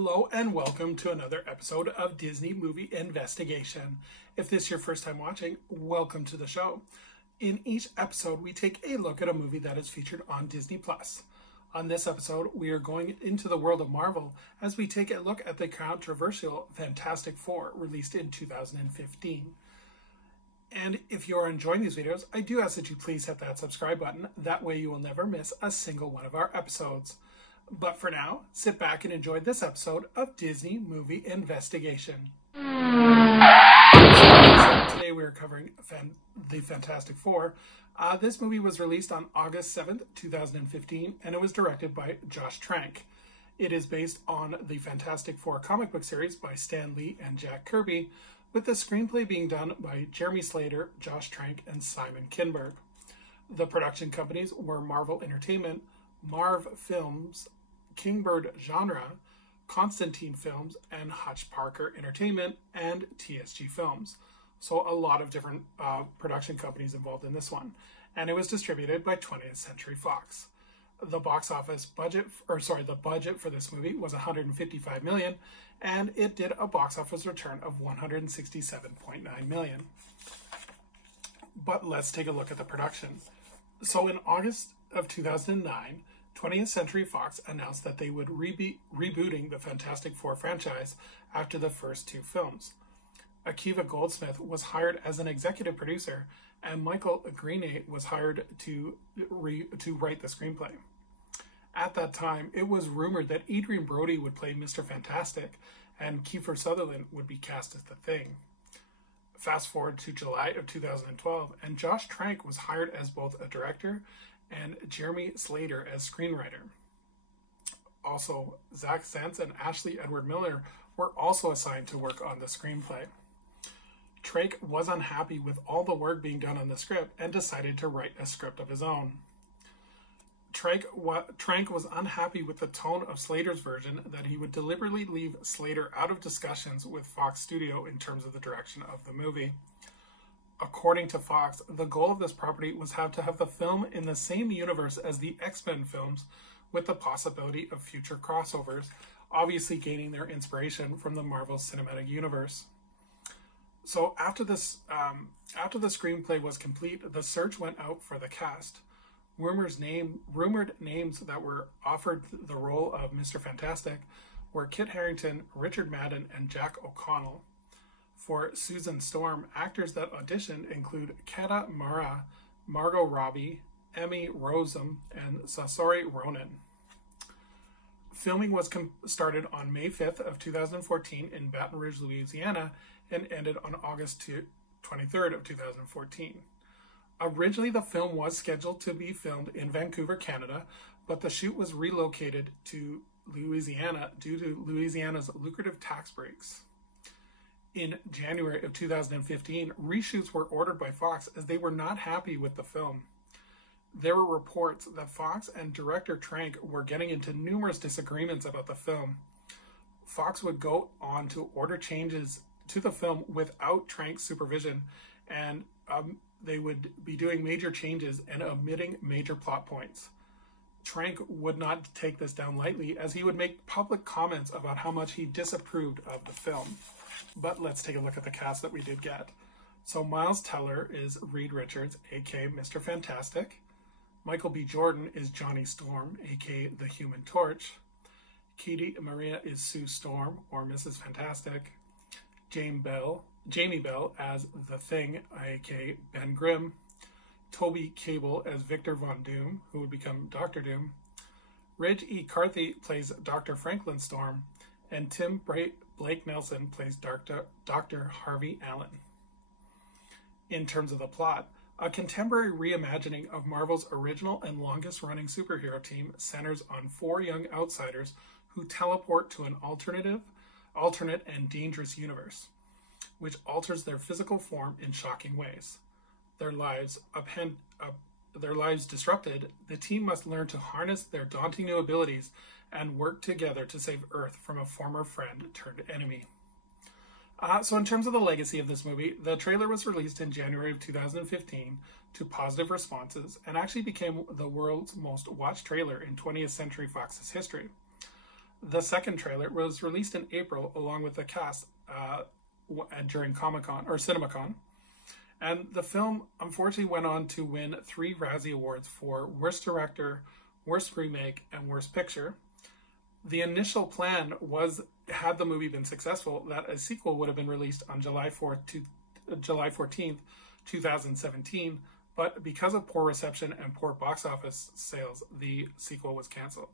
Hello and welcome to another episode of Disney Movie Investigation. If this is your first time watching, welcome to the show. In each episode, we take a look at a movie that is featured on Disney+. On this episode, we are going into the world of Marvel as we take a look at the controversial Fantastic Four released in 2015. And if you're enjoying these videos, I do ask that you please hit that subscribe button. That way you will never miss a single one of our episodes. But for now, sit back and enjoy this episode of Disney Movie Investigation. Today we are covering the Fantastic Four. This movie was released on August 7th, 2015, and it was directed by Josh Trank. It is based on the Fantastic Four comic book series by Stan Lee and Jack Kirby, with the screenplay being done by Jeremy Slater, Josh Trank, and Simon Kinberg. The production companies were Marvel Entertainment, Marv Films, Kingbird Genre, Constantine Films, and Hutch Parker Entertainment, and TSG Films. So a lot of different production companies involved in this one. And it was distributed by 20th Century Fox. The budget for this movie was $155 million, and it did a box office return of $167.9 million. But let's take a look at the production. So in August of 2009, 20th Century Fox announced that they would be rebooting the Fantastic Four franchise after the first two films. Akiva Goldsmith was hired as an executive producer, and Michael Greenay was hired to write the screenplay. At that time, it was rumored that Adrien Brody would play Mr. Fantastic, and Kiefer Sutherland would be cast as the Thing. Fast forward to July of 2012, and Josh Trank was hired as both a director and Jeremy Slater as screenwriter. Also, Zach Santz and Ashley Edward Miller were also assigned to work on the screenplay. Trank was unhappy with all the work being done on the script and decided to write a script of his own. Trank was unhappy with the tone of Slater's version, that he would deliberately leave Slater out of discussions with Fox Studio in terms of the direction of the movie. According to Fox, the goal of this property was to have the film in the same universe as the X-Men films, with the possibility of future crossovers, obviously gaining their inspiration from the Marvel Cinematic Universe. So after the screenplay was complete, the search went out for the cast. Rumored names that were offered the role of Mr. Fantastic were Kit Harington, Richard Madden, and Jack O'Connell. For Susan Storm, actors that auditioned include Keta Mara, Margot Robbie, Emmy Rossum, and Saoirse Ronan. Filming was started on May 5th of 2014 in Baton Rouge, Louisiana, and ended on August 23rd of 2014. Originally, the film was scheduled to be filmed in Vancouver, Canada, but the shoot was relocated to Louisiana due to Louisiana's lucrative tax breaks. In January of 2015, reshoots were ordered by Fox as they were not happy with the film. There were reports that Fox and director Trank were getting into numerous disagreements about the film. Fox would go on to order changes to the film without Trank's supervision, and they would be doing major changes and omitting major plot points. Trank would not take this down lightly, as he would make public comments about how much he disapproved of the film. But let's take a look at the cast that we did get. So Miles Teller is Reed Richards, aka Mr. Fantastic. Michael B. Jordan is Johnny Storm, aka the Human Torch. Katie Maria is Sue Storm, or Mrs. Fantastic. Jamie Bell as the Thing, aka Ben Grimm. Toby Cable as Victor Von Doom, who would become Dr. Doom. Reg E. Carthy plays Dr. Franklin Storm, and Tim Blake Nelson plays Dr. Harvey Allen. In terms of the plot, a contemporary reimagining of Marvel's original and longest-running superhero team centers on four young outsiders who teleport to an alternate and dangerous universe, which alters their physical form in shocking ways. Their lives disrupted, the team must learn to harness their daunting new abilities and work together to save Earth from a former friend turned enemy. So in terms of the legacy of this movie, the trailer was released in January of 2015 to positive responses and actually became the world's most watched trailer in 20th Century Fox's history. The second trailer was released in April along with the cast during Comic-Con or CinemaCon. And the film unfortunately went on to win 3 Razzie Awards for Worst Director, Worst Remake, and Worst Picture. The initial plan was, had the movie been successful, that a sequel would have been released on July 14th, 2017, but because of poor reception and poor box office sales, the sequel was canceled.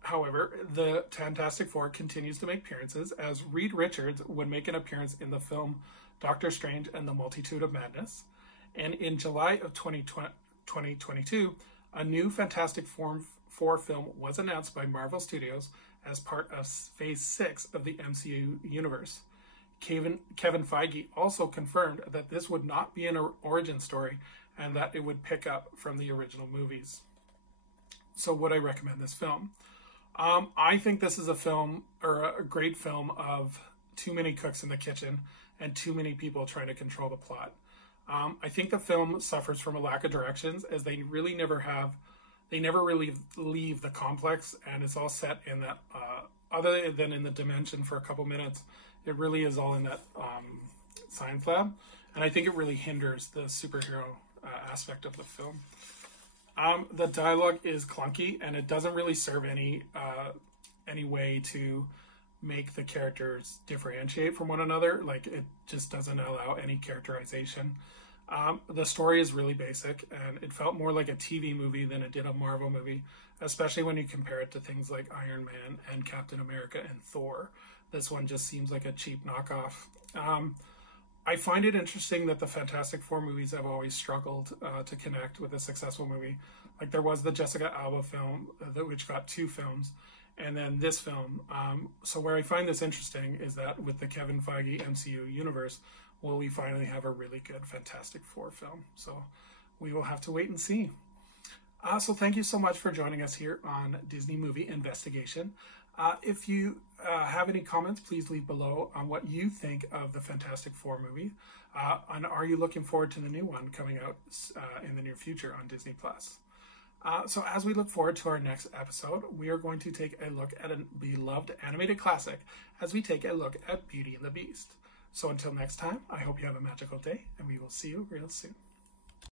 However, the Fantastic Four continues to make appearances, as Reed Richards would make an appearance in the film Doctor Strange and the Multitude of Madness. And in July of 2022, a new Fantastic Four film was announced by Marvel Studios as part of Phase 6 of the MCU universe. Kevin Feige also confirmed that this would not be an origin story and that it would pick up from the original movies. So would I recommend this film? I think this is a film, or a great film, of too many cooks in the kitchen and too many people trying to control the plot. I think the film suffers from a lack of directions, as they never really leave the complex, and it's all set in that, other than in the dimension for a couple minutes, it really is all in that science lab, and I think it really hinders the superhero aspect of the film. The dialogue is clunky, and it doesn't really serve any way to make the characters differentiate from one another. Like, it just doesn't allow any characterization. The story is really basic, and it felt more like a TV movie than it did a Marvel movie, especially when you compare it to things like Iron Man and Captain America and Thor. This one just seems like a cheap knockoff. I find it interesting that the Fantastic Four movies have always struggled to connect with a successful movie. Like, there was the Jessica Alba film, which got 2 films, and then this film. So where I find this interesting is that with the Kevin Feige MCU universe, will we finally have a really good Fantastic Four film? So we will have to wait and see. So thank you so much for joining us here on Disney Movie Investigation. If you have any comments, please leave below on what you think of the Fantastic Four movie. And are you looking forward to the new one coming out in the near future on Disney+. So as we look forward to our next episode, we are going to take a look at a beloved animated classic as we take a look at Beauty and the Beast. So until next time, I hope you have a magical day, and we will see you real soon.